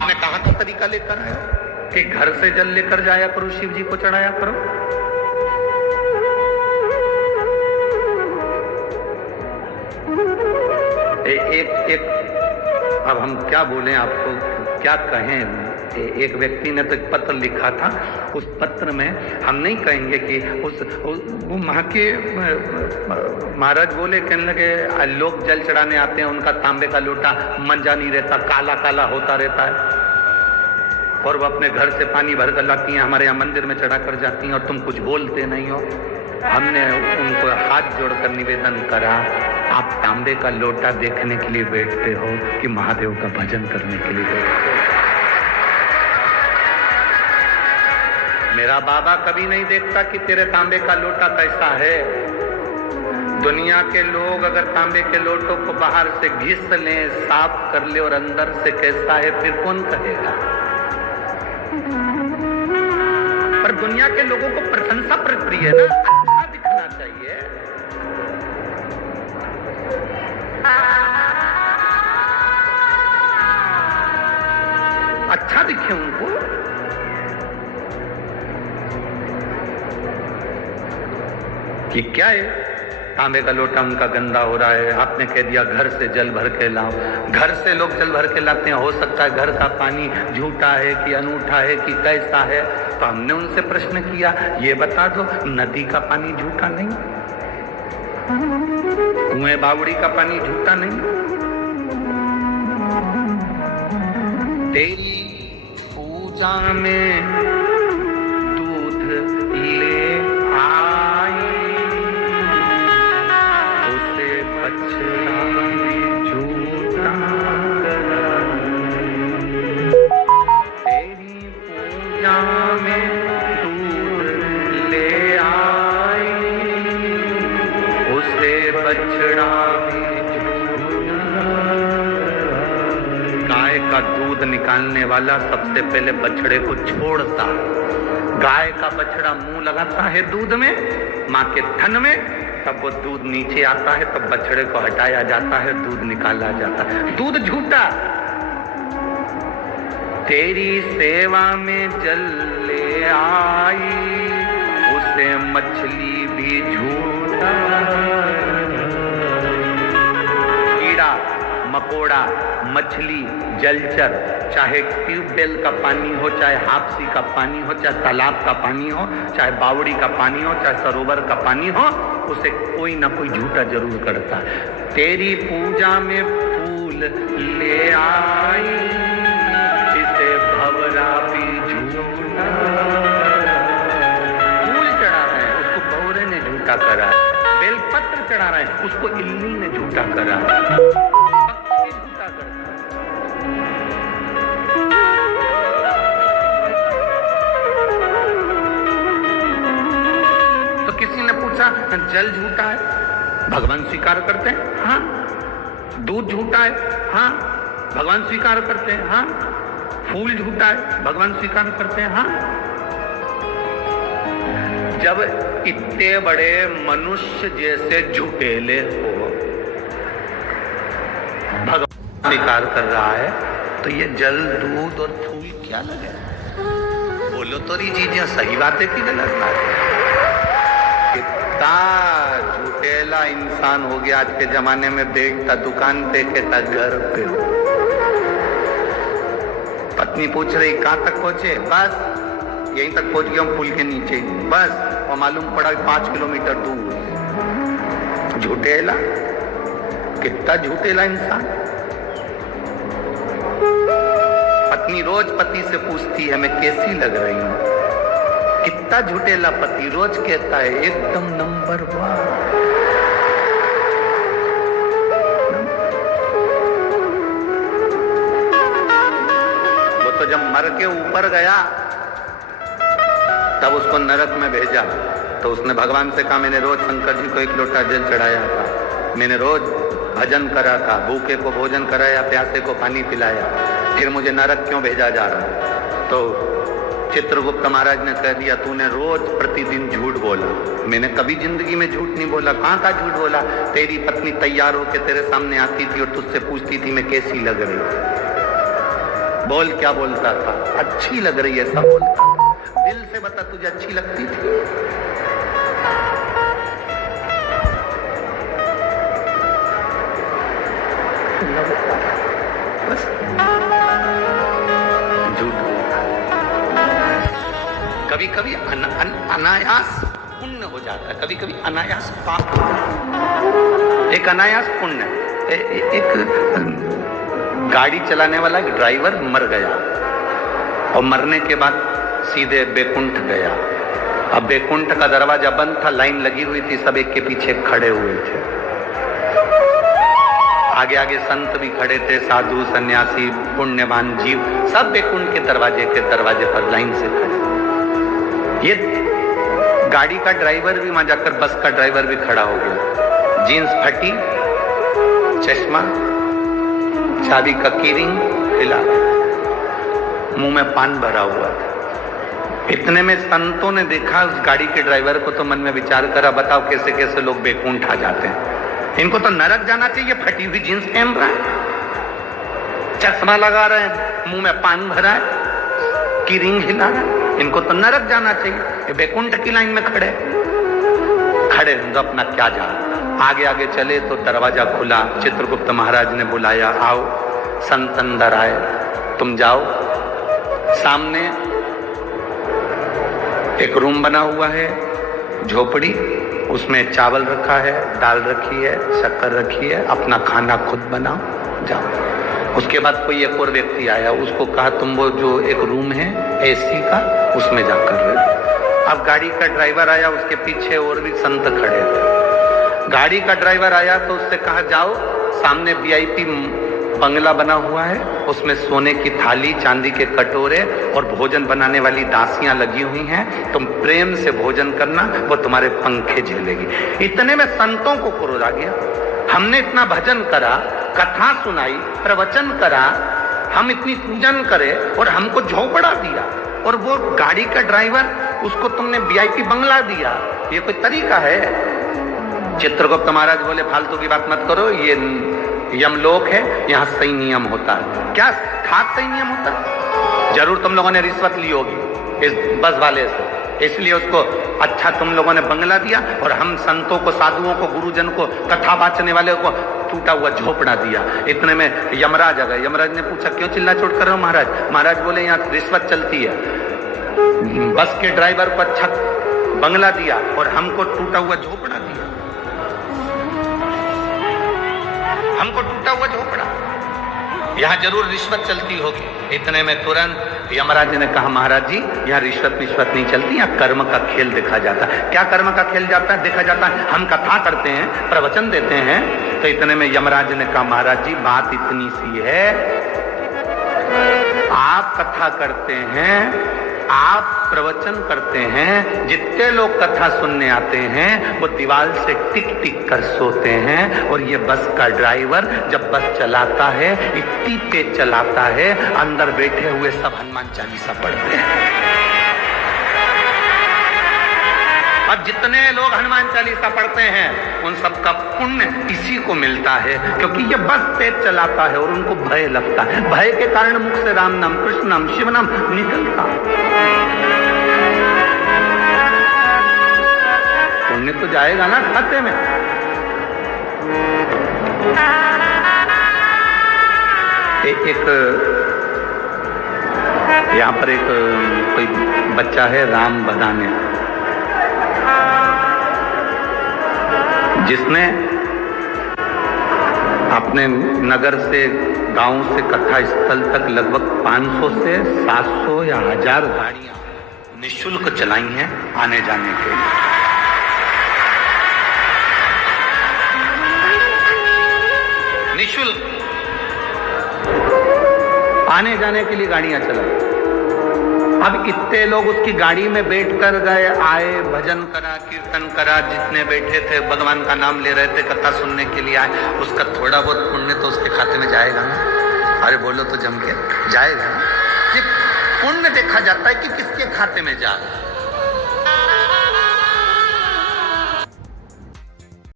मैं कहा था तरीका लेकर आया कि घर से जल लेकर जाया करो, शिव जी को चढ़ाया करो। एक अब हम क्या बोलें आपको, क्या कहें। एक व्यक्ति ने तो एक पत्र लिखा था, उस पत्र में हम नहीं कहेंगे कि वो वहाँ के महाराज बोले, कहने लगे लोग जल चढ़ाने आते हैं, उनका तांबे का लोटा मंजा नहीं रहता, काला काला होता रहता है, और वो अपने घर से पानी भर कर लाती हैं, हमारे यहाँ मंदिर में चढ़ा कर जाती हैं, और तुम कुछ बोलते नहीं हो। हमने उनको हाथ जोड़कर निवेदन करा, आप तांबे का लोटा देखने के लिए बैठते हो कि महादेव का भजन करने के लिए बैठते हो? मेरा बाबा कभी नहीं देखता कि तेरे तांबे का लोटा कैसा है। दुनिया के लोग अगर तांबे के लोटों को बाहर से घिस लें, साफ कर ले, और अंदर से कैसा है, फिर कौन कहेगा? पर दुनिया के लोगों को प्रशंसा प्रिय है ना, अच्छा दिखना चाहिए। अच्छा दिखे उनको। कि क्या है, तांबे का लोटा उनका गंदा हो रहा है, आपने कह दिया घर से जल भर के लाओ। घर से लोग जल भर के लाते हैं, हो सकता है घर का पानी झूठा है कि अनूठा है कि कैसा है। तो हमने उनसे प्रश्न किया, ये बता दो, नदी का पानी झूठा नहीं, कुएं बावड़ी का पानी झूठा नहीं। तेरी पूजा में दूध ले आई, उसे बछड़ा झूठा करा। तेरी पूजा में दूध ले आई, उसे बछड़ा का दूध निकालने वाला सबसे पहले बछड़े को छोड़ता। गाय का बछड़ा मुंह लगाता है दूध में, मां के थन में, तब वो दूध नीचे आता है, तब बछड़े को हटाया जाता है, दूध निकाला जाता है। दूध झूठा। तेरी सेवा में जल ले आई, उसे मछली भी झूठा। कीड़ा मकोड़ा, मछली, जलचर, चाहे ट्यूबवेल का पानी हो, चाहे हापसी का पानी हो, चाहे तालाब का पानी हो, चाहे बावड़ी का पानी हो, चाहे सरोवर का पानी हो, उसे कोई ना कोई झूठा जरूर करता है। तेरी पूजा में फूल ले आई, इसे भंवरा भी झूठा। फूल चढ़ा रहे हैं, उसको भंवरे ने झूठा करा। बेलपत्र चढ़ा रहे हैं, उसको इल्ली ने झूठा करा। तो किसी ने पूछा, जल झूठा है, भगवान स्वीकार करते हैं? हाँ। दूध झूठा है? हाँ, भगवान स्वीकार करते हैं। हाँ। फूल झूठा है, भगवान स्वीकार करते हैं। हाँ। जब इतने बड़े मनुष्य जैसे झूठेले हो भगवान स्वीकार कर रहा है, तो ये जल, दूध और फूल क्या लगे? बोलो तो ये चीजें सही बात है कि गलत बात है? कितना झूठेला इंसान हो गया आज के जमाने में। देखता दुकान पे, कहता घर पे। पत्नी पूछ रही कहाँ तक पहुंचे? बस यहीं तक पहुंच गया हूं, पुल के नीचे बस। और मालूम पड़ा 5 किलोमीटर दूर। झूठेला, कितना झूठेला इंसान। पत्नी रोज पति से पूछती है मैं कैसी लग रही हूं। कितना झूठेला पति, रोज कहता है एकदम नंबर 1। वो तो जब मर के ऊपर गया तब उसको नरक में भेजा, तो उसने भगवान से कहा मैंने रोज शंकर जी को 1 लोटा जल चढ़ाया था, मैंने रोज भजन करा था, भूखे को भोजन कराया, प्यासे को पानी पिलाया, फिर मुझे नरक क्यों भेजा जा रहा है? तो चित्रगुप्त महाराज ने कह दिया तूने रोज प्रतिदिन झूठ बोला। मैंने कभी जिंदगी में झूठ नहीं बोला। कहाँ का झूठ बोला? तेरी पत्नी तैयार होकर तेरे सामने आती थी और तुझसे पूछती थी मैं कैसी लग रही। बोल क्या बोलता था, अच्छी लग रही है सब बोलता था। दिल से बता तुझे अच्छी लगती थी? बस झूठ बोलता। कभी कभी अनायास पुण्य हो जाता है, कभी कभी अनायास पाप हो जाता है। एक अनायास पुण्य, एक गाड़ी चलाने वाला एक ड्राइवर मर गया और मरने के बाद सीधे बैकुंठ गया। अब बैकुंठ का दरवाजा बंद था, लाइन लगी हुई थी, सब एक के पीछे खड़े हुए थे। आगे आगे संत भी खड़े थे, साधु सन्यासी पुण्यवान जीव, सब बैकुंठ के दरवाजे पर लाइन से खड़े। ये गाड़ी का ड्राइवर भी वहां जाकर, बस का ड्राइवर भी खड़ा हो गया। जीन्स फटी, चश्मा, चाबी का कीरिंग हिला, मुंह में पान भरा हुआ था। इतने में संतों ने देखा उस गाड़ी के ड्राइवर को, तो मन में विचार करा, बताओ कैसे कैसे लोग बैकुंठ आ जाते हैं। इनको तो नरक जाना चाहिए, फटी हुई जींस पहन रहा है, चश्मा लगा रहे हैं, मुंह में पान भरा है, कीरिंग हिला रहा है, इनको तो नरक जाना चाहिए। बैकुंठ की लाइन में खड़े तो अपना क्या जान। आगे आगे चले तो दरवाजा खुला, चित्रगुप्त महाराज ने बुलाया, आओ संत अंदर आए, तुम जाओ। सामने एक रूम बना हुआ है, झोपड़ी, उसमें चावल रखा है, दाल रखी है, शक्कर रखी है, अपना खाना खुद बनाओ, जाओ। उसके बाद कोई एक और व्यक्ति आया, उसको कहा तुम वो जो एक रूम है एसी का, उसमें जाकर रहो। अब गाड़ी का ड्राइवर आया, उसके पीछे और भी संत खड़े थे। गाड़ी का ड्राइवर आया तो उससे कहा जाओ, सामने वीआईपी बंगला बना हुआ है, उसमें सोने की थाली, चांदी के कटोरे और भोजन बनाने वाली दासियां लगी हुई हैं, तुम प्रेम से भोजन करना, वो तुम्हारे पंखे झेलेगी। इतने में संतों को क्रोध आ गया। हमने इतना भजन करा, कथा सुनाई, प्रवचन करा, हम इतनी पूजन करे और हमको झोपड़ा दिया, और वो गाड़ी का ड्राइवर, उसको तुमने वीआईपी बंगला दिया, ये कोई तरीका है? चित्रगुप्त महाराज बोले फालतू की बात मत करो, ये यमलोक है, यहाँ सही नियम होता है। क्या खास सही नियम होता है? जरूर तुम लोगों ने रिश्वत ली होगी इस बस वाले से, इसलिए उसको अच्छा तुम लोगों ने बंगला दिया, और हम संतों को, साधुओं को, गुरुजन को, कथा बाचने वाले को टूटा हुआ झोपड़ा दिया। इतने में यमराज आ गए। यमराज ने पूछा क्यों चिल्ला चोट कर रहे हो महाराज? महाराज बोले यहाँ रिश्वत चलती है, बस के ड्राइवर को अच्छा बंगला दिया और हमको टूटा हुआ झोपड़ा दिया, हमको टूटा हुआ झोपड़ा, यहाँ जरूर रिश्वत चलती होगी। इतने में तुरंत यमराज ने कहा महाराज जी यहाँ रिश्वत नहीं चलती, यहाँ कर्म का खेल देखा जाता है। क्या कर्म का खेल जाता है देखा जाता है? हम कथा करते हैं, प्रवचन देते हैं। तो इतने में यमराज ने कहा महाराज जी बात इतनी सी है, आप कथा करते हैं, आप प्रवचन करते हैं, जितने लोग कथा सुनने आते हैं वो दीवार से टिक टिक कर सोते हैं, और ये बस का ड्राइवर जब बस चलाता है इतनी तेज चलाता है, अंदर बैठे हुए सब हनुमान चालीसा पढ़ते हैं। अब जितने लोग हनुमान चालीसा पढ़ते हैं उन सब का पुण्य इसी को मिलता है, क्योंकि ये बस तेज चलाता है और उनको भय लगता है। भय के कारण मुख से राम नाम, कृष्ण नाम, शिव नाम निकलता। पुण्य तो जाएगा ना खाते में। एक यहाँ पर एक कोई बच्चा है राम बदाने, जिसने अपने नगर से, गांव से कथा स्थल तक लगभग 500 से 700 या 1000 गाड़ियां निःशुल्क चलाई हैं आने जाने के लिए। निःशुल्क आने जाने के लिए गाड़ियां चलाई। अब इतने लोग उसकी गाड़ी में बैठकर गए, आए, भजन करा, कीर्तन करा, जितने बैठे थे भगवान का नाम ले रहे थे, कथा सुनने के लिए आए, उसका थोड़ा बहुत पुण्य तो उसके खाते में जाएगा ना। अरे बोलो तो जम के जाएगा ना। ये पुण्य देखा जाता है कि किसके खाते में जा रहा है।